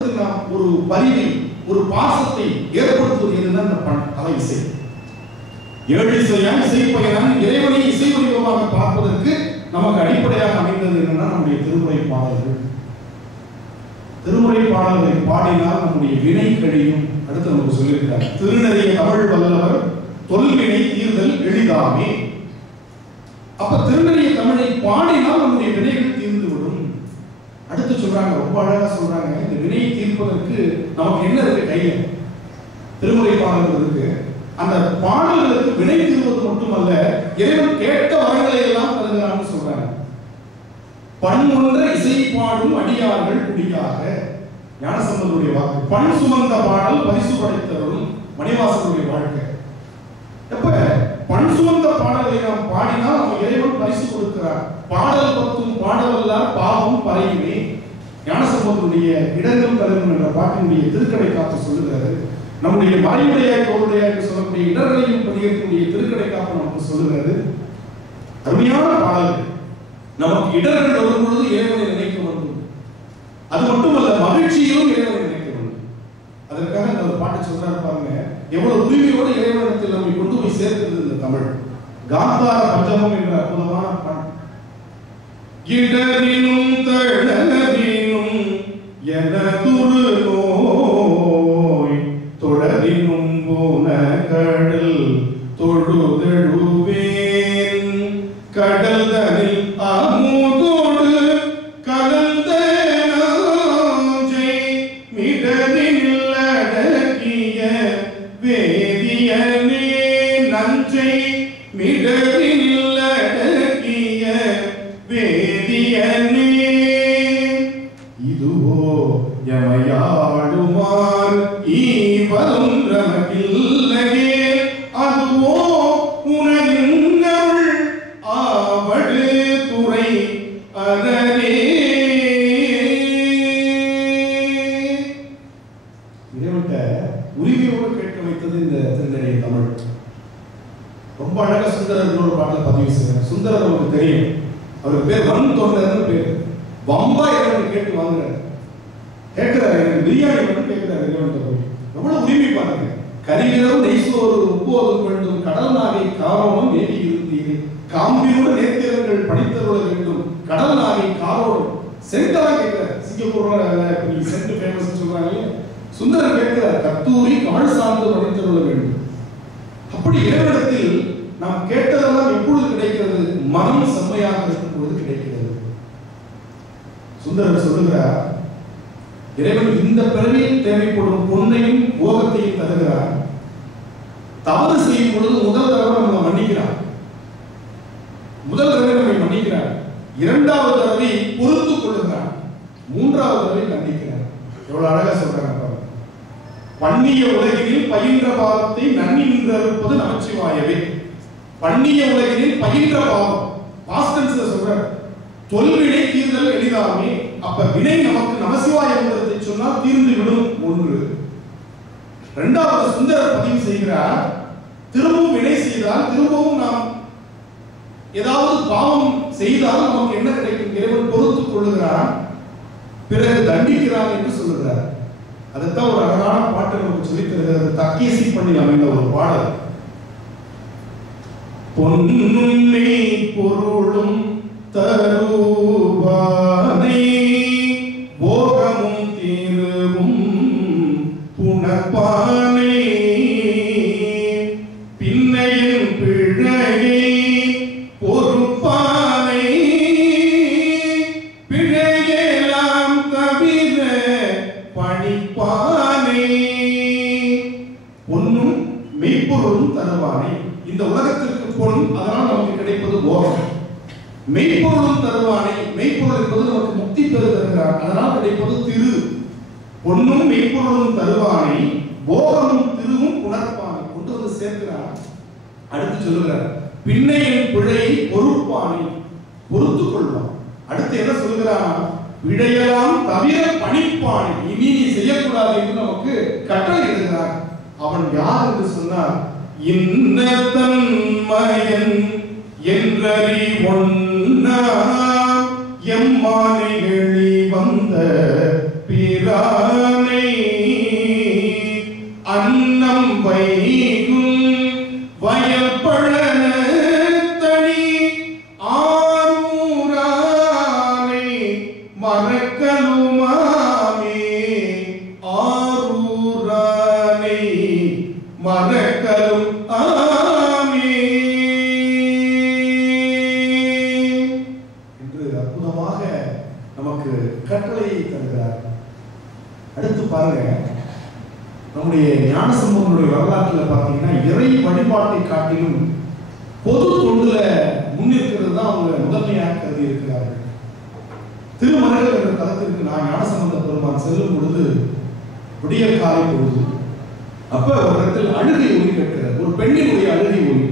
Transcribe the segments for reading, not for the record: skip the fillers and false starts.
ஒரு பரிவை ஒரு பாசத்தை ஏற்படுத்துவது என்னதான் அந்த கலை இசை. ஏழு இசையான் இசைப்பயனான் இறைவனை இசை வடிவமாக பார்ப்பதற்கு நமக்கு அடிப்படையாக அமைந்தது என்னன்னா நம்முடைய திருமுறை பாடல்கள். திருமுறை பாடல்களை பாடினால் நம்முடைய வினை கழியும். அடுத்து நமக்கு சொல்லியிருக்கிறார், திருநெறிய தமிழ் வல்லவர் தொல்வினை தீர்தல் எளிதாமே. அப்ப திருநெறிய தமிழை பாடினால் நம்முடைய வினைகள் தீர்ந்து விடும். அடுத்து சொல்றாங்க, ரொம்ப அழகா சொல்றாங்க, இந்த வினையை தீர்ப்பதற்கு நமக்கு என்ன இருக்கு கையில? திருமுறை பாடல்கள் இருக்கு. அந்த பாடல்களுக்கு வினை தீர்வது மட்டுமல்ல, இறைவன் கேட்ட வரங்களை எல்லாம் தருகிறான்னு சொல்றாங்க. பண் ஒன்ற இசை பாடும் அடியார்கள் குடியாக, ஞானசம்பந்தருடைய வாக்கு. பண் சுமந்த பாடல் பரிசு படைத்தவரும் மணிவாசனுடைய வாழ்க்கை. எப்ப பண் சுமந்த பாடலை நாம் பாடினால் நம்ம இறைவன் பரிசு கொடுக்கிறார். பாடல் பத்தும் பாடவல்லார் பாவம் பறையுமே. ஞானசம்பந்தருடைய இடங்கள் தரும் என்ற பாட்டினுடைய திருக்கடை காப்பு சொல்லுகிறாரு. நம்முடைய மறைவுடையாய் தோளுடையாய் என்று சொல்லக்கூடிய இடர்களையும் பதியக்கூடிய திருக்கடை காப்பு நமக்கு சொல்லுகிறது. அருமையான பாடல்கள். நமக்கு இடர்கள் வரும் பொழுது இறைவனை நினைக்க வேண்டும். அது மட்டுமல்ல, மகிழ்ச்சியிலும் இறைவனை நினைக்க வேண்டும். அதற்காக இந்த ஒரு பாட்டு சொல்றாரு பாருங்க, எவ்வளவு உரிமையோடு இறைவனத்தில் நம்மை கொண்டு போய் சேர்க்கிறது இந்த தமிழ். காந்தார பஞ்சமம் என்ற அற்புதமான பாட்டு. இடரினும் தளரினும் எனதுரு நோய் தொடரினும் போன கடல் தொழுதழுவேன் கடல் தனில் அமுதோடு கலந்த நாஞ்சை மிடரில் அடக்கிய வேதியனே நஞ்சை மிடரில் அடக்கிய வேதியனே இதுவோ எமையாடுமார் ஈவரும் நமக்கில்லையே அதுவோ உனதின்னருள் ஆவடு துறை அதனே. இறைவன்கிட்ட உரிமையோடு கேட்க வைத்தது இந்த திருநெறிய தமிழ். ரொம்ப அழகா சுந்தரர்களோட பாட்டில் பதிவு செய்யறார். சுந்தரர் நமக்கு தெரியும், அவருக்கு பேர் வன் தொண்டர்னு பேர். வம்பா இறைவன் கேட்டு வாங்குறாரு, கேட்கிறாரு, எனக்கு பிரியாணி மட்டும் கேட்கிறாரு இறைவன் போய். எவ்வளவு உரிமை பாருங்க. கரிகிரம் நெய்சோறு உப்போதும் வேண்டும் கடல் நாகை காரோடும் ஏறி இருந்தீங்க காம்பியோடு நேர்த்தியர்கள் படித்தருள வேண்டும் கடல் நாகை காரோடும் சென்டரா கேட்கிறார். சிங்கப்பூர்ல சென்ட் ஃபேமஸ் சொல்றாங்க. சுந்தரர் கேட்கிறார், கத்தூரி கமல் சார்ந்து படித்தருள வேண்டும். அப்படி இறைவனிடத்தில் நாம் கேட்டதெல்லாம் எப்பொழுது கிடைக்கிறது? மனம் செம்மையாக இருக்கும் பொழுது கிடைக்கிறது. சுந்தரர் சொல்லுகிறார், இறைவன் இந்த பிறவியில் தேவைப்படும் பொன்னையும் போகத்தையும் தருகிறார். தவறு செய்யும் பொழுது முதல் தடவை நம்ம மன்னிக்கிறார். முதல் தடவை நம்மை மன்னிக்கிறார். இரண்டாவது தடவை பொறுத்துக் கொள்ளுகிறார். மூன்றாவது தடவை கண்டிக்கிறார். எவ்வளவு அழகா சொல்றாங்க. பண்ணிய உலகினில் பயின்ற பாவத்தை நன்னி நின்று அறுப்பது நமச்சிவாயவே. பண்ணிய உலகினில் பயின்ற பாவம் பாஸ்டன்ஸ்ல சொல்ற தொல்வினை தீர்தல் எளிதாமே. அப்ப வினை நமக்கு நமசிவாய மந்திரத்தை சொன்னால் தீர்ந்து விடும். ஒன்று. இரண்டாவது சுந்தரர் பதிவு செய்கிறார், திரும்பவும் வினை செய்தால் திரும்பவும் நாம் ஏதாவது பாவம் செய்தால் நமக்கு என்ன கிடைக்கும்? இறைவன் பொறுத்துக் கொள்ளுகிறார், பிறகு தண்டிக்கிறார் என்று சொல்லுகிறார். அதைத்தான் ஒரு அழகான பாட்டு நமக்கு சொல்லித் தருகிறது. தக்கேசி பண்ணி அமைந்த ஒரு பாடல். பொன்னும் மெய் பொருளும் தருவானை போகமும் தீருவும் புனப்பானை பின்னையின் பிழையை பொறுப்பானை பிழையெல்லாம் தவிர பணிப்பானை பொன்னும் மெய்ப்பொருளும் தருவானை. இந்த உலகத்திற்கு பொன், அதனால் நமக்கு கிடைப்பது போகம். மெய்ப்பொருளும் தருவானை, மெய்ப்பொருள் என்பது நமக்கு முக்தி பெறு தருகிறார், அதனால் கிடைப்பது திரு. பொன்னும் மெய்ப்பொருளும் தருவானை போகமும் திருவும் புணர்ப்பானை கொண்டு வந்து சேர்க்கிறார். அடுத்து சொல்லுகிறார், பின்னையின் பிழையை பொறுப்பானை பொறுத்துக் கொள்வான். அடுத்து என்ன சொல்கிறார்? விடையெல்லாம் தவிர பணிப்பானை, இனி நீ செய்யக்கூடாது என்று நமக்கு கட்டளை எழுதுகிறார். அவன் யார் என்று சொன்னார், இன்ன தன்மயன் என்றறி ஒன்னா எம்மானை எழி வந்த பிறா அடுத்து பாருங்க, நம்முடைய ஞானசம்பந்தனுடைய வரலாற்றில் பார்த்தீங்கன்னா இறை வழிபாட்டை காட்டிலும் பொது தொண்டுல முன்னிற்கிறது தான் அவங்க முதன்மையாக கருதி இருக்கிறார்கள். திருமணங்கள் என்ற தளத்திற்கு நான் ஞானசம்பந்த பெருமான் செல்லும் பொழுது விடிய காலை பொழுது அப்ப ஒரு இடத்தில் அழுகை ஒலி கேட்கிறது. ஒரு பெண்ணினுடைய அழுகை ஒலி.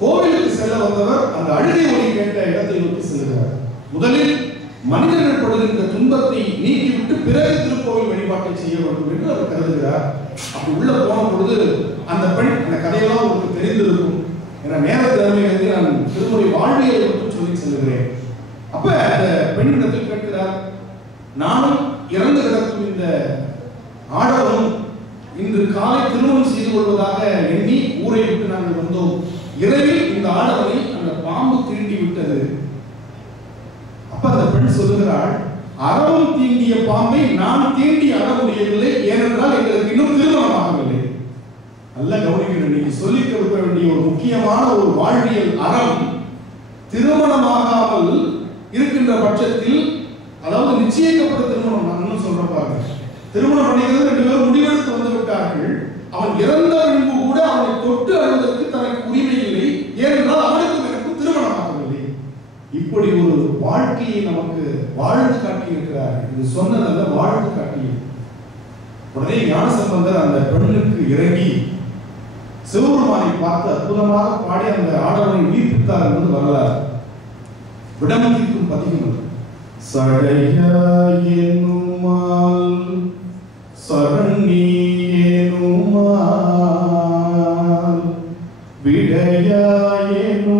கோவிலுக்கு செல்ல வந்தவர் அந்த அழுகை ஒலி கேட்ட இடத்தை நோக்கி செல்கிறார். முதலில் மனிதர்கள் படுகின்ற துன்பத்தை நீக்கிவிட்டு பிறகு திருக்கோவில் வழிபாட்டை செய்ய வேண்டும் என்று அவர் கருதுகிறார். அப்படி உள்ள போன பொழுது அந்த பெண், அந்த கதையெல்லாம் உங்களுக்கு தெரிந்திருக்கும், என நேர திறமையை நான் திருமுறை வாழ்வியலை மட்டும் சொல்லி செல்கிறேன். அப்ப அந்த பெண்ணிடத்தில் கேட்கிறார், நானும் இறந்து கிடக்கும் இந்த ஆடவனும் இன்று காலை திருமணம் செய்து கொள்வதாக எண்ணி ஊரை விட்டு நாங்கள் வந்தோம். இரவில் இந்த ஆடவனை அந்த பாம்பு தீண்டி விட்டது. அப்ப அந்த பெண் சொல்லுகிறாள், அரவம் தீண்டிய பாம்பை நான் தீண்டி அட முடியவில்லை, ஏனென்றால் எங்களுக்கு இன்னும் திருமணம் ஆகவில்லை. நல்ல கவனிக்கணும், நீங்க சொல்லிக் கொடுக்க வேண்டிய ஒரு முக்கியமான ஒரு வாழ்வியல் அறம், திருமணமாகாமல் இருக்கின்ற பட்சத்தில், அதாவது நிச்சயிக்கப்பட்ட திருமணம், நான் இன்னும் சொல்ற பாருங்க, திருமணம் பண்ணிக்கிறது 2 பேரும் முடிவெடுத்து வந்து விட்டார்கள். அவன் இறந்த பின்பு கூட அவனை தொட்டு அழுவதற்கு தனக்கு உரிமை இல்லை, ஏனென்றால் அவனுக்கும் எனக்கும் திருமணம் ஆகவில்லை. இப்படி ஒரு வாழ்க்கையை நமக்கு வாழ்ந்து காட்டியிருக்கிறார். இது சொன்னதல்ல, வாழ்ந்து காட்டியது. உடனே ஞானசம்பந்தர் அந்த பெண்ணுக்கு இறங்கி சிவபெருமானை பார்த்து அற்புதமாக பாடி அந்த ஆடவனை உயிர்ப்பித்தார் என்பது வரலாறு. விடமதிக்கும் பதிகம் சடையாயனுமால் சரண்யனுமால் விடையாயனுமால்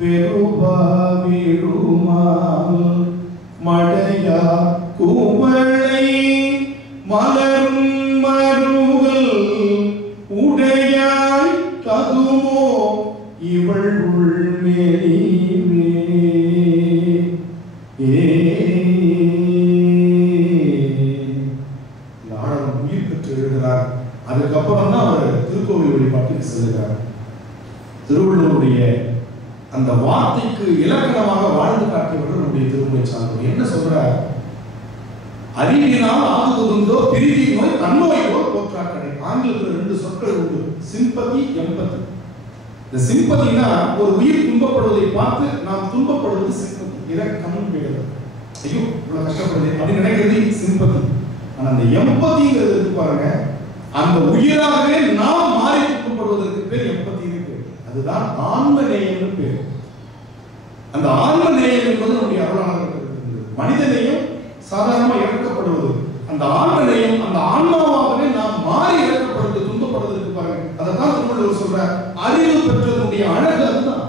வெறுபாவிடுமால் மடையா குவளை மலரும் மருகல் உடையாய் தகுமோ இவள் உள்மெலிவே. நாடகம் உயிர் பெற்று எழுதுகிறார். அதுக்கப்புறம் தான் அவர் திருக்கோவில் வழிபாட்டுக்கு செல்கிறார். திருவள்ளுவருடைய அந்த வார்த்தைக்கு இலக்கணமாக வாழ்ந்து காட்டியவர்கள் நம்முடைய திருமுறை சார்ந்தவர். என்ன சொல்றார்? அறிவினால் ஆகுவதுண்டோ பிரிதி நோய் தன்னோயோ போற்றாக்கடை. ஆங்கிலத்தில் 2 சொற்கள் உண்டு, சிம்பதி, எம்பதி. இந்த சிம்பதினா ஒரு உயிர் துன்பப்படுவதை பார்த்து நாம் துன்பப்படுவது சிம்பதி, இரக்கம் பேரு. ஐயோ இவ்வளவு கஷ்டப்படுது அப்படின்னு நினைக்கிறது சிம்பதி. ஆனா அந்த எம்பதிங்கிறது பாருங்க, அந்த உயிராகவே நாம் மாறி துன்பப்படுவதற்கு பேர் எம்பதின்னு பேர். அதுதான் ஆன்ம நேயம்னு பேர். அந்த ஆன்ம நேயம் என்பது நம்முடைய அருளாளர்கள் மனித நேயம் சாதாரணமாக இறக்கப்படுவது. அந்த ஆன்ம நேயம், அந்த ஆன்மாவாகவே நாம் மாறி இறக்கப்படுவது, துன்பப்படுவதற்கு பாருங்க. அதைத்தான் திருவள்ளுவர் சொல்ற, அறிவு பெற்றதனுடைய அழகு அதுதான்.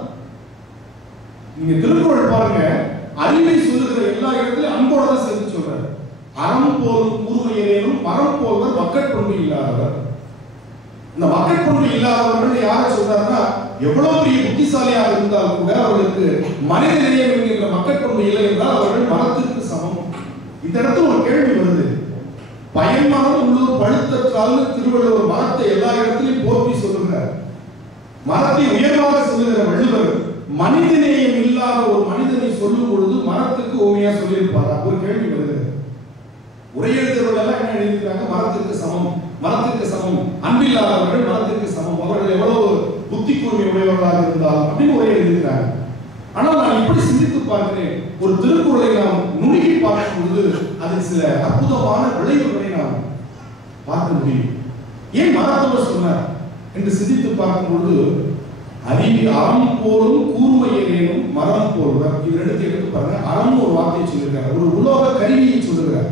நீங்க திருக்குறள் பாருங்க, அறிவை சொல்லுகிற எல்லா இடத்திலும் அன்போட தான் சேர்த்து சொல்றாரு. அறம் போலும் கூர்மையிலேனும் மரம் போல்வர் வக்கட்பண்பு இல்லாதவர். இந்த வக்கட்பண்பு இல்லாதவர்கள் யாரை சொல்றாருன்னா, எவ்வளவு பெரிய புத்திசாலியாக இருந்தால் கூட அவர்களுக்கு மனித நேயம் என்கின்ற வக்கட்பண்பு இல்லை என்றால் அவர்கள் மரத்திற்கு சமம். இந்த இடத்துல ஒரு கேள்வி வருது, பயன்மரம் உள்ளூர் பழுத்தற்றால் திருவள்ளுவர் மரத்தை எல்லா இடத்திலும் போற்றி சொல்லுகிறார். மரத்தை உயர்வாக சொல்லுகிற வள்ளுவர் மனித நேயம் இல்லாத ஒரு மனிதனை சொல்லும் பொழுது மரத்துக்கு ஓமையா சொல்லியிருப்பாரா? ஒரு கேள்வி வருகிறது. உரையெழுத்தவர்கள் எல்லாம் என்ன எழுதியிருக்காங்க? மரத்திற்கு சமம், மரத்திற்கு சமம், அன்பில்லாதவர்கள் மரத்திற்கு சமம், அவர்கள் எவ்வளவு புத்தி கூர்மை உடையவர்களாக இருந்தால் அப்படின்னு உரை எழுதியிருக்காங்க. ஆனால் நான் இப்படி சிந்தித்து பார்க்கிறேன், ஒரு திருக்குறளை நாம் நுணுகி பார்க்கும் பொழுது அதில் சில அற்புதமான விளைவுகளை நாம் பார்க்க முடியும். ஏன் மரத்தவர் சொன்னார் என்று சிந்தித்து பார்க்கும் பொழுது, அறிவி அறம் போலும் கூர்மையிலேனும் மரம் போல்வர், இது 2 எடுத்து பாருங்க. அறம் ஒரு வார்த்தையை சொல்லியிருக்காரு, ஒரு உலோக கருவியை சொல்லுகிறார்.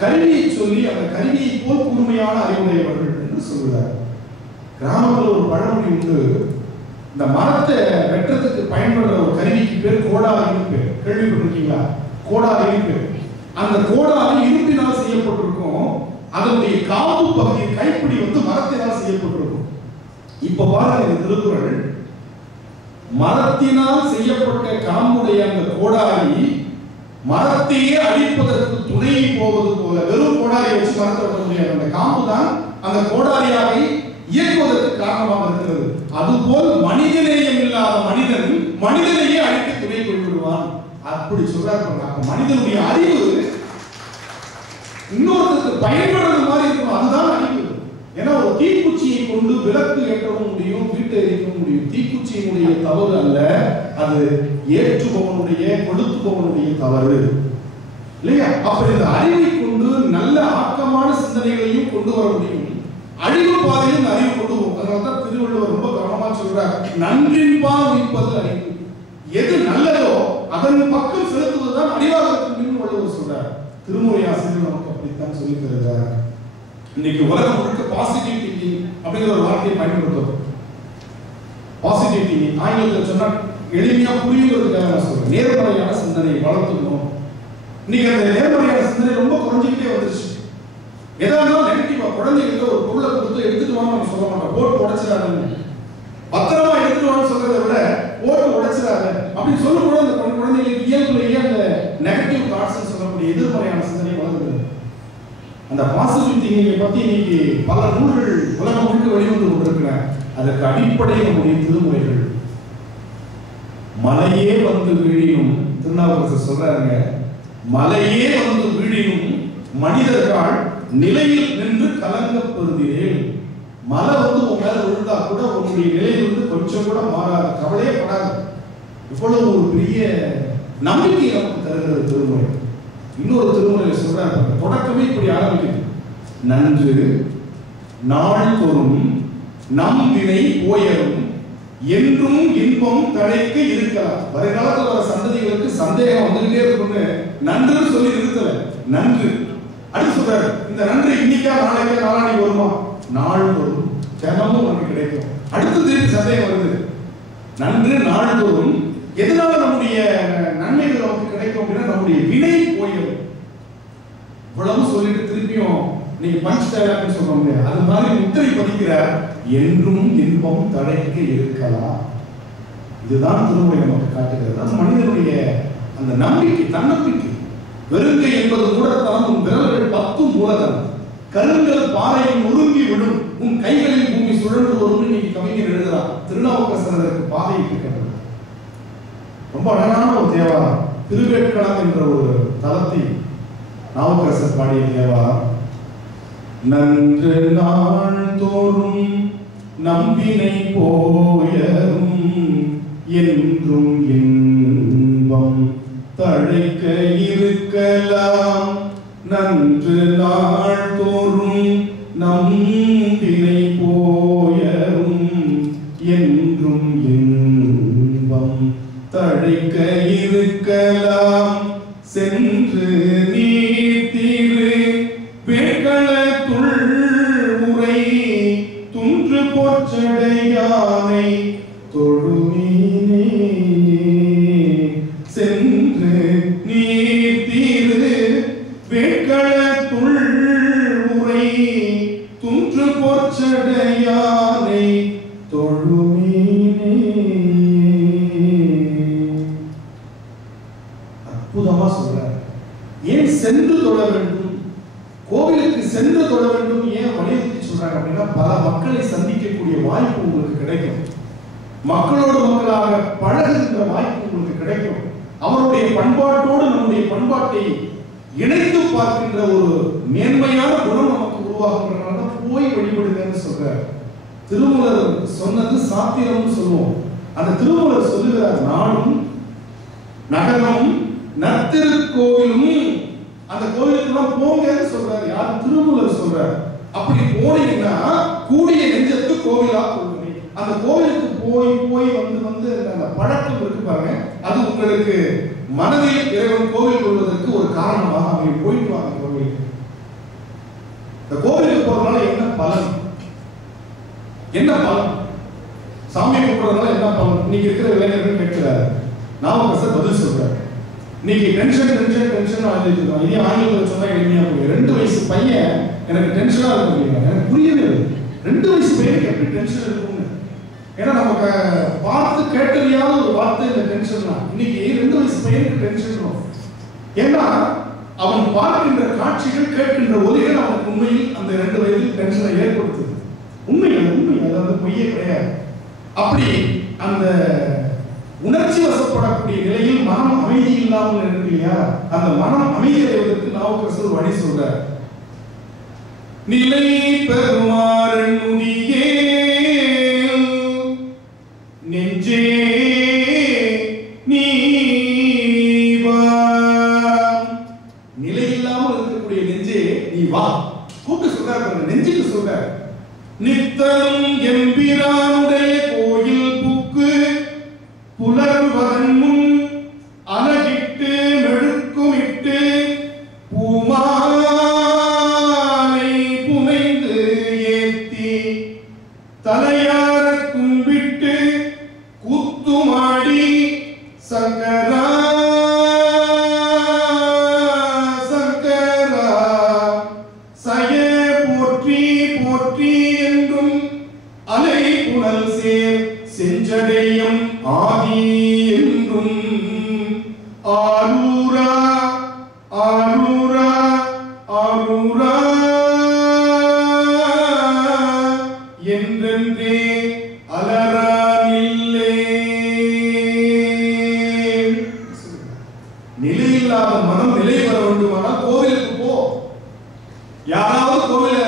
கருவியை சொல்லி அந்த கருவியை போல் கூர்மையான அறிவுடையவர்கள் என்று சொல்லுகிறார். கிராமத்தில் ஒரு பழமொழி உண்டு, இந்த மரத்தை வெட்டுறதுக்கு பயன்படுற ஒரு கருவிக்கு பேர் கோடாரின்னு பேர். கேள்விப்பட்டிருக்கீங்களா? கோடாரின்னு பேர். அந்த கோடாரி இரும்பினால் செய்யப்பட்டிருக்கும். அதனுடைய காம்பு பகுதி கைப்பிடி மரத்தினால் செய்யப்பட்டிருக்கும். இப்ப பாருங்க, இந்த திருக்குறள் மரத்தினால் செய்யப்பட்ட காம்புடைய அந்த கோடாரி மரத்தையே அழிப்பதற்கு துணை போவது போல, வெறும் கோடாரியை வச்சு மரத்தை வெட்ட முடியாது. அந்த காம்பு தான் அந்த கோடாரியாக இயக்குவதற்கு காரணமாக இருக்கிறது. அதுபோல் மனிதநேயம் இல்லாத மனிதன் மனிதனையே அழிக்க துணை கொண்டு விடுவான். அப்படி சொல்றாரு. மனிதனுடைய அறிவு இன்னொருத்தருக்கு பயன்படுறது மாதிரி இருக்கணும். அதுதான் அறிவு. ஏன்னா ஒரு தீக்குச்சியை கொண்டு விளக்கு ஏற்றவும் முடியும், வீட்டை எரிக்கவும் முடியும். தீக்குச்சியினுடைய தவறு அல்ல, அது ஏற்றுபவனுடைய கொடுத்துபவனுடைய தவறு இல்லையா? அப்ப இந்த அறிவை கொண்டு நல்ல ஆக்கமான சிந்தனைகளையும் கொண்டு வர முடியும், அழிவு பாதையும் அறிவு கொண்டு வரும். அதனால்தான் திருவள்ளுவர் ரொம்ப கவனமா சொல்றார், நன்றின்பா வைப்பது அறிவு. எது நல்லதோ அதன் பக்கம் செலுத்துவதுதான் அறிவாக இருக்கும் வள்ளுவர் சொல்றார். திருமுறை ஆசிரியர் நமக்கு அப்படித்தான் சொல்லி தருகிறார். இன்னைக்கு உலகம் முழுக்க பாசிட்டிவ் திங்கிங் அப்படிங்கிற ஒரு வார்த்தையை பயன்படுத்தும். பாசிட்டிவ் திங்கிங் ஆங்கிலத்தில் சொன்னா எளிமையா புரியுங்கிறதுக்காக நான் சொல்றேன். நேர்மறையான சிந்தனை வளர்த்துக்கணும். இன்னைக்கு அந்த நேர்மறையான சிந்தனை ரொம்ப குறைஞ்சிக்கிட்டே வந்துருச்சு. ஏதாவது நெகட்டிவா குழந்தைகிட்ட ஒரு பொருளை கொடுத்து எடுத்துட்டு வாங்க நம்ம சொல்ல மாட்டோம். போட்டு உடைச்சிடாதுன்னு, பத்திரமா எடுத்துட்டு வாங்க சொல்றதை விட போட்டு உடைச்சிடாது அப்படின்னு சொல்லும்போது அந்த குழந்தைகளுக்கு இயல்புலேயே அந்த நெகட்டிவ் தாட்ஸ் சொல்லக்கூடிய எதிர்மறையான சிந்தனை வளர்ந்து அந்த பாசிட்டிவ் திங்கிங்கை பத்தி இன்னைக்கு பல நூல்கள் உலகம் முழுக்க வெளிவந்து கொண்டிருக்கிற. அதற்கு அடிப்படை நம்முடைய திருமுறைகள். மலையே வந்து வீழினும், திருநாவுக்கரசர் சொல்றாங்க, மலையே வந்து வீழினும் மனிதர்கள் நிலையில் நின்று கலங்க பெறுகிறேன். மலை வந்து உன் மேல விழுந்தா கூட உன்னுடைய நிலையிலிருந்து கொஞ்சம் கூட மாறாது, கவலையே படாது. இவ்வளவு ஒரு பெரிய நம்பிக்கை நமக்கு தருகிறது திருமுறை. இன்னொரு திருமுறையில சொல்றாங்க, தொடக்கமே இப்படி ஆரம்பிக்குது, நன்று நாள்தோறும் நம் வினை போயரும் என்றும் இன்பம் தழைக்க இருக்கலாம். வருங்காலத்தில் வர சந்ததிகளுக்கு சந்தேகம் வந்துகிட்டே இருக்கும்னு நன்று சொல்லி நிறுத்தல, நன்று அடுத்து சொல்றாரு. இந்த நன்று இன்னைக்கா நாளைக்கா நாளானைக்கு வருமா? நாள்தோறும் தினமும் நமக்கு கிடைக்கும். அடுத்து திருப்பி சந்தேகம் வருது, நன்று நாள்தோறும். எதனால நம்முடைய நன்மைகள் நமக்கு கிடைக்கும் அப்படின்னா நம்முடைய வினை போயிடும். இவ்வளவு சொல்லிட்டு திருப்பியும் நீங்க பஞ்ச் டயலாக்னு சொல்ல முடியாது. அது மாதிரி முத்திரை பதிக்கிறார், என்றும் இன்பம் தழைக்க இருக்கலாம். இதுதான் திருமுறை நமக்கு காட்டுகிறது. அது மனிதனுடைய அந்த நம்பிக்கை, தன்னம்பிக்கை. வெறுங்கை என்பது மூடத்தனம், உன் விரல்கள் 10 மூலதனம். கருங்கல் பாறையில் ஒருங்கி விடும், உன் கைகளில் பூமி சுழன்று வரும். இன்னைக்கு கவிஞர் எழுதுறார். திருநாவுக்கரசருக்கு பாதையை இருக்கிறது. ரொம்ப அழகான ஒரு தேவாரம். திருவேட்களம் என்ற ஒரு தலத்தை நாவுக்கரசர் பாடிய தேவாரம். நன்று நாள்தோறும் நம்பினை போயரும் என்றும் இன்பம் தழைக்க இருக்கலாம். நன்று நாள்தோறும் நம்பினை போயரும் என்றும் இன்பம் தழைக்க இருக்கலாம். சென்று நீத்திரு வேட்களத்துள் உரை துன்று பொற்சடையானை தொழுமீனே. சென்று நீத்திரு வேட்களத்துள் உரை துன்று பொற்சடையானை தொழுமீனே. அற்புதமா சொல்றார். ஏன் சென்று தொழ வேண்டும், கோவிலுக்கு சென்று தொழ வேண்டும் ஏன் வலியுறுத்தி சொல்றாங்க அப்படின்னா, பல மக்களை சந்திக்கக்கூடிய வாய்ப்பு உங்களுக்கு கிடைக்கும். மக்களோடு மக்களாக பழகுகின்ற வாய்ப்பு உங்களுக்கு கிடைக்கும். அவருடைய பண்பாட்டோடு நம்முடைய பண்பாட்டை இணைத்து பார்க்கின்ற ஒரு மேன்மையான குணம் நமக்கு உருவாகுன்றதுனால போய் வழிபடுங்கன்னு சொல்றார். திருமூலர் சொன்னது சாத்திரம்னு சொல்லுவோம். அந்த திருமூலர் சொல்லுகிறார், நாடும் நகரம் நத்திருக்கோவிலும், அந்த கோவிலுக்குலாம் போங்கன்னு சொல்றாரு. யார்? திருமூலர் சொல்றாரு. அப்படி போனீங்கன்னா கூடிய நெஞ்சத்து கோவிலா கொள்ளுங்க. அந்த கோவிலுக்கு போய் போய் வந்து அந்த பழக்கம் இருக்கு பாருங்க, அது உங்களுக்கு மனதில் இறைவன் கோவில் கொள்வதற்கு ஒரு காரணமாக அவங்க போயிட்டு வாங்க கோவிலுக்கு. இந்த கோவிலுக்கு போறதுனால என்ன பலன்? என்ன பலன்? சாமி கும்பிடுறதுனால என்ன பலன்? இன்னைக்கு இருக்கிற இளைஞர்கள் கேட்கிறாரு. நாவுக்கரசர் பதில் சொல்றாரு. இன்னைக்கு டென்ஷன் டென்ஷன் டென்ஷன் ஆகிட்டு இதே ஆங்கிலத்தில் சொன்னா எளிமையா புரியும். 2 வயசு பையன் எனக்கு டென்ஷனா இருக்கு, எனக்கு புரியவே இல்லை. 2 வயசு பையனுக்கு எப்படி டென்ஷன் இருக்கும்னு. ஏன்னா நமக்கு பார்த்து கேட்டறியாத ஒரு வார்த்தை இந்த டென்ஷன் தான். இன்னைக்கு 2 வயசு பையனுக்கு டென்ஷன். ஏன்னா அவன் பார்க்கின்ற காட்சிகள், கேட்கின்ற ஒலிகள் அவனுக்கு உண்மையில் அந்த 2 வயதில் டென்ஷனை ஏற்படுத்துது. உண்மை, அதாவது பொய்யே கிடையாது. அப்படி அந்த உணர்ச்சி வசப்படக்கூடிய நிலையில் மனம் அமைதி இல்லாமல் இருக்கு இல்லையா, அந்த மனம் அமைதி அடைவதற்கு நாவுக்கரசர் வழி சொல்றார். நிலை பெறுமாறன் நுதியே நெஞ்சே நீ வா. நிலை இல்லாமல் இருக்கக்கூடிய நெஞ்சே நீ வா. கூப்பிட்டு சொல்றாரு, நெஞ்சுக்கு சொல்றாரு. நித்தலும் எம்பிரானுடைய கோயில் புக்கு புலர்வதன் முன் அலகிட்டு மெழுக்குமிட்டு பூமாலை புனைந்து ஏத்தி தலையார கும்பிட்டு கூத்துமாடி சங்கரா சங்கரா சய போற்றி போற்றி என்றும் அலை புனல் சேர் செஞ்சடையும் ஆதி என்றும் ஆரூரா ஆரூரா ஆரூரா என்றென்றே அலரானில்லே. நிலையில்லாத மனம் நிலை பெற வேண்டுமானால் கோவிலுக்கு போ. யாராவது கோவில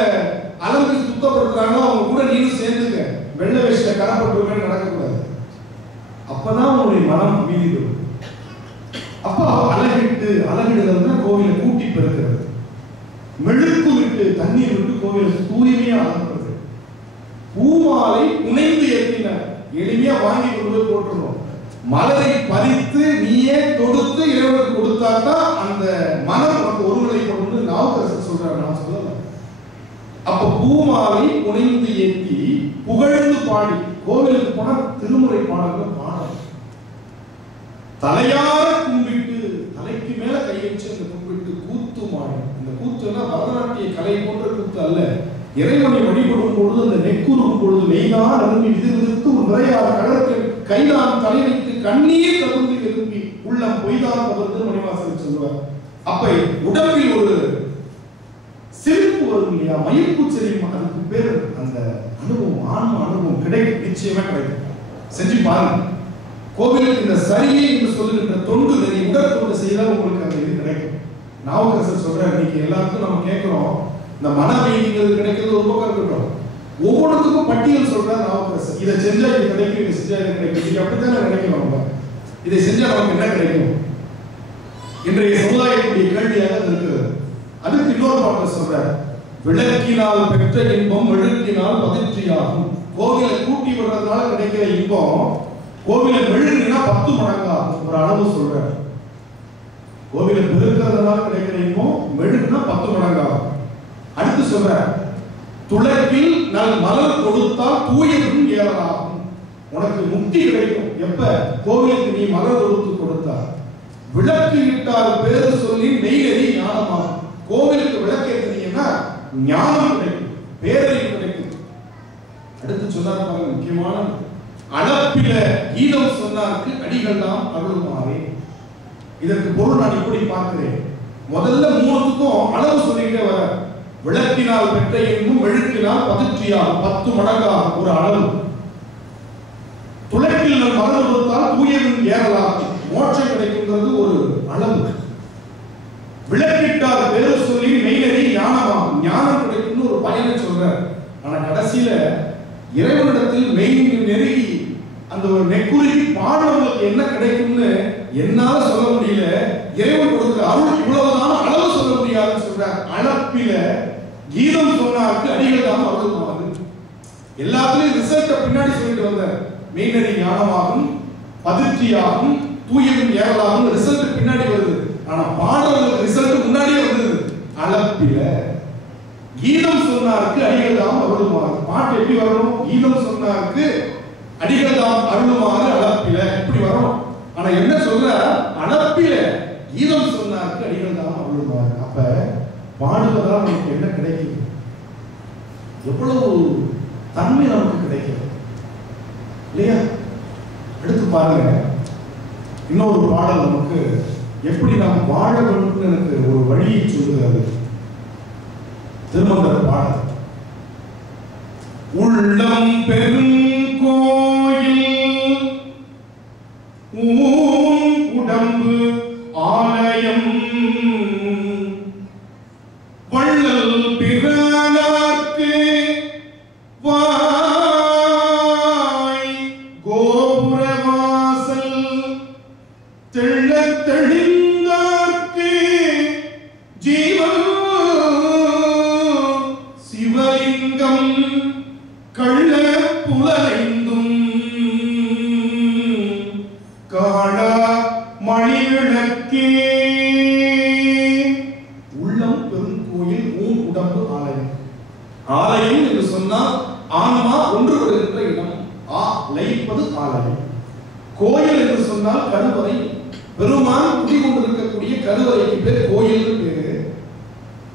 அலங்கி சுத்தப்படுத்துறாங்களோ அவங்க கூட நீனும் சேர்ந்துக்க. வெள்ள வேஷ்ட கரப்பட்டு நடக்கக்கூடாது. அப்பதான் உங்களுடைய மனம் அமைதி பெறும். அப்ப அழகிட்டு அழகிடுதல் கோவிலை கூட்டி பெறுகிறது. மெழுக்கு விட்டு தண்ணீர் விட்டு கோவிலை தூய்மையா அலங்குறது. பூமாலை புனைந்து ஏற்றினார். எளிமையா வாங்கி கொண்டு போய் போட்டுருவோம். மலரை பறித்து நீயே தொடுத்து இறைவனுக்கு கொடுத்தாதான் அந்த மனம் நமக்கு ஒருநிலைப்படும். நாவுக்கரசர் சொல்றாரு, நான் சொல்லல. அப்ப பூமாலை புனைந்து ஏற்றி புகழ்ந்து பாடி கோவிலுக்கு போனா திருமுறை பாடல்கள் பாடல். தலையார கும்பிட்டு தலைக்கு மேல கை வச்சு அந்த கும்பிட்டு கூத்து மாடி. இந்த கூத்துனா பரதநாட்டிய கலை போன்ற கூத்து அல்ல. இறைவனை வழிபடும் பொழுது அந்த நெக்குறும் பொழுது மெய்தான் அரும்பி விதிர்விதிர்த்து ஒரு முறையார் கடற்கு கைதான் தலை வைத்து கண்ணீர் கலந்து விரும்பி உள்ளம் பொய்தான் கவர்ந்து மணிவாசல் சொல்லுவார். அப்ப உடம்பில் ஒரு சிரிப்பு வரும் இல்லையா, மயிர்ப்பு செறியும். அதுக்கு பேர் அந்த அனுபவம், ஆன்ம அனுபவம் கிடைக்கும். நிச்சயமா கிடைக்கும். செஞ்சு பாருங்க. கோவிலுக்கு இந்த சரியை என்று சொல்லுகின்ற தொண்டு நெறி உடற்கொண்டு செய்தால் உங்களுக்கு அந்த இது கிடைக்கும். நாவுக்கரசர் சொல்றாரு, இன்னைக்கு எல்லாருக்கும் நம்ம கேட்கிறோம், இந்த மனவெளிங்கிறது கிடைக்கிறது ஒரு பக்கம் இருக்கட்டும், ஒவ்வொன்றுக்கும் பட்டியல் சொல்றாரு நாவுக்கரசர். இதை செஞ்சா இது கிடைக்கும், இதை செஞ்சா இது கிடைக்கும். இது அப்படித்தானே நினைக்கிறோம் நம்ம. இதை செஞ்சா நமக்கு என்ன கிடைக்கும்? இன்றைய சமுதாயத்துடைய கேள்வியாக இருக்கிறது. அதுக்கு இன்னொரு பாட்டு சொல்றாரு, விளக்கினால் பெற்ற இன்பம் மெழுக்கினால் பதிர்ச்சியாகும். கோவிலை கூட்டி விடுறதுனால கிடைக்கிற இன்பம் கோவிலை மெழுகினா 10 மடங்காகும். ஒரு அளவு சொல்றாரு. கோவிலை பெருக்கிறதுனால கிடைக்கிற இன்பம் மெழுகுனா 10 மடங்காகும். அடுத்து சொல்றாரு, துளக்கில் நல் மலர் கொடுத்தால் தூயதும் ஏறலாகும். உனக்கு முக்தி கிடைக்கும். எப்ப? கோவிலுக்கு நீ மலர் கொடுத்தா. விளக்கு இட்டால் பேரு சொல்லி நெய்யறி ஞானமாகும். கோவிலுக்கு விளக்கேற்றினீங்கன்னா ஞானம் கிடைக்கும், பேரறிவு கிடைக்கும். அடுத்து சொன்னார் பாருங்க, முக்கியமான அளப்பில கீதம் சொன்னாருக்கு அடிகள் தான் அருளுமாறே. இதற்கு பொருள் நான் இப்படி பார்க்கிறேன். முதல்ல 3த்துக்கும் அளவு சொல்லிக்கிட்டே வர. விளக்கினால் பெற்ற இன்பம் மெழுக்கினால் பதிர்ச்சியாகும், 10 மடங்காகும் ஒரு அளவு. துளக்கில் நம் மலர் கொடுத்தால் தூயதும் ஏறலாம், மோட்சம் கிடைக்குங்கிறது ஒரு அளவு. விளக்கிட்டால் பேரு சொல்லி மெய்நெறி ஞானமாகும், ஞானம் கிடைக்கும்னு ஒரு பயனை சொல்றார். ஆனா கடைசியில இறைவனிடத்தில் மெய் நெருங்கி அந்த ஒரு நெக்குருகி பாடுறவங்களுக்கு என்ன கிடைக்கும்னு என்னால சொல்ல முடியல. இறைவன் கொடுக்கிற அருள் இவ்வளவுதான், அளவு சொல்ல முடியாதுன்னு சொல்றார். அளப்பில கீதம் சொன்னாருக்கு அடிகள் தான் அருளுமாறு. எல்லாத்துலயும் ரிசல்ட் பின்னாடி சொல்லிட்டு வந்தார். மெய்நெறி ஞானமாகும், பதிர்ச்சியாகும், தூயதும் ஏறலாகும். ரிசல்ட் பின்னாடி வருது. ஆனா பாடல் ரிசல்ட் முன்னாடியே வந்தது. அளப்பில கீதம் சொன்னாருக்கு அடிகள் தாம் அருளுமாறு. பாட்டு எப்படி வரணும்? கீதம் சொன்னாருக்கு அடிகள் தாம் அருளுமாறு அளப்பில இப்படி வரணும். ஆனா என்ன சொல்ற? அளப்பில கீதம் சொன்னாருக்கு அடிகள் தாம் அருளுமாறு. அப்ப பாடுவதால் நமக்கு என்ன கிடைக்கும்? எவ்வளவு தன்மை நமக்கு கிடைக்கும் இல்லையா? எடுத்து பாருங்க. இன்னொரு பாடல் நமக்கு எப்படி நாம் வாழ வேண்டும் எனக்கு ஒரு வழியை சொல்லுகிறது. திருமந்திர பாடல். உள்ளம் பெருங்கோயில் உடம்பு ஆலயம் வள்ளல் பிரான ஆலயம் என்று சொன்னால் ஆன்மா ஒன்று வருகின்ற இடம். லயிப்பது ஆலயம். கோயில் என்று சொன்னால் கருவறை. பெருமான் குடிகொண்டிருக்கக்கூடிய கருவறைக்கு பேர் கோயில் பேரு.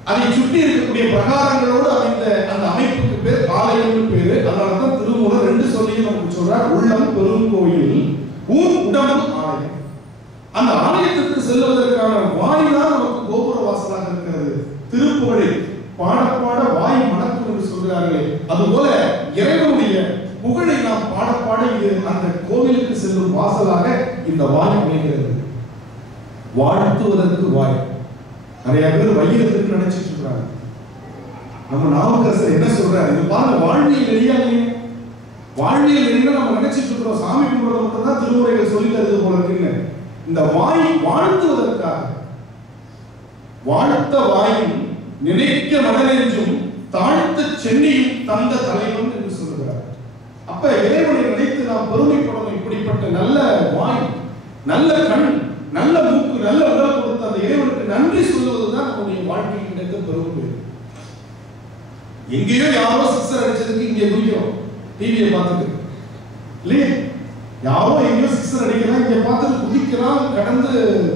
அதை சுற்றி இருக்கக்கூடிய பிரகாரங்களோடு அமைந்த அந்த அமைப்புக்கு பேர் ஆலயம் பேரு. அதனாலதான் திருமூலர் ரெண்டு சொல்லியும் நமக்கு சொல்றார், உள்ளம் பெரும் கோயில், உடம்பு ஆலயம். அந்த ஆலயத்திற்கு செல்வதற்கான வாய்தான் நமக்கு கோபுர வாசலாக இருக்கிறது. திருப்புகழை பாட பாட வாய் மணக்கும் என்று சொல்கிறார்களே, அதுபோல இறைவனுடைய புகழை நாம் பாட பாட இது அந்த கோவிலுக்கு செல்லும் வாசலாக இந்த வாய் அமைகிறது. வாழ்த்துவதற்கு வாய். நிறைய பேர் வையத்துக்கு நினைச்சிட்டு இருக்காங்க. நம்ம நாவுக்கரசர் என்ன சொல்றாரு, இது பாருங்க, வாழ்வியல் நெறியாங்க. வாழ்வியல் நெறியா நம்ம நினைச்சிட்டு இருக்கிறோம், சாமி கும்பிடுறது மட்டும் தான் திருமுறைகள் சொல்லி தருது போல இருக்குன்னு. இந்த வாய் வாழ்த்துவதற்காக, வாழ்த்த வாயும் நினைக்க மனநெஞ்சும் தாழ்த்த சென்னியும் தந்த தலைவன் என்று சொல்லுகிறார். அப்ப இறைவனை நினைத்து நாம் பெருமைப்படணும். இப்படிப்பட்ட நல்ல வாய், நல்ல கண், நல்ல மூக்கு, நல்ல உடல் கொடுத்த அந்த இறைவனுக்கு நன்றி சொல்லுவதுதான் நம்முடைய வாழ்க்கையில் கிடைத்த பெருமை. எங்கேயோ யாரோ சிக்ஸர் அடிச்சதுக்கு இங்கே குதிக்கிறோம் டிவியை பார்த்துட்டு இல்லையே. யாரோ எங்கேயோ சிக்ஸர் அடிக்கிறான், இங்க பார்த்துட்டு குதிக்கிறான், கடந்து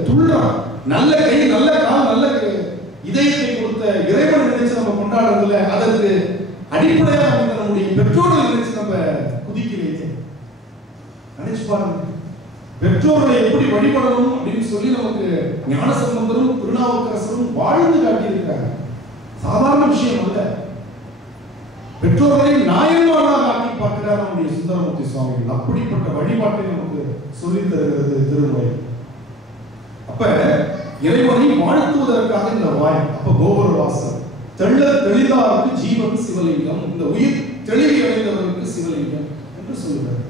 துள்ளான். நல்ல கை, நல்ல கால், நல்ல இதயத்தை கொடுத்த இறைவனை நினைச்சு நம்ம கொண்டாடுறதுல அதற்கு அடிப்படையாக அமைந்த நம்முடைய பெற்றோர்களை நினைச்சு நம்ம குதிக்கிறீங்க. நினைச்சு பாருங்க, பெற்றோர்களை எப்படி வழிபடணும் அப்படின்னு சொல்லி நமக்கு ஞானசம்பந்தரும் திருநாவுக்கரசரும் வாழ்ந்து காட்டியிருக்காங்க. சாதாரண விஷயம் அல்ல. பெற்றோர்களை நாயன்மாராக ஆக்கி பார்க்கிறார் நம்முடைய சுந்தரமூர்த்தி சுவாமிகள். அப்படிப்பட்ட வழிபாட்டை நமக்கு சொல்லித் தருகிறது திருமுறை. அப்ப இறைவனை வாழ்த்துவதற்காக இந்த வாய். அப்ப கோபுர வாசல். தெளிதாருக்கு ஜீவன் சிவலிங்கம், இந்த உயிர் தெளிவி அடைந்தவருக்கு சிவலிங்கம் என்று சொல்லுகிறார்.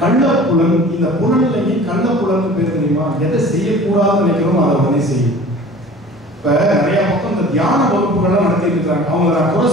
கள்ளப்புலன், இந்த புலன்லையே கள்ளப்புலன் பேர் தெரியுமா? எதை செய்யக்கூடாதுன்னு நினைக்கிறோம் அதை உடனே செய்யும். இப்ப நிறைய பக்கம் இந்த தியான வகுப்புகள்லாம் நடத்திட்டு இருக்காங்க. அவங்க நான் குறை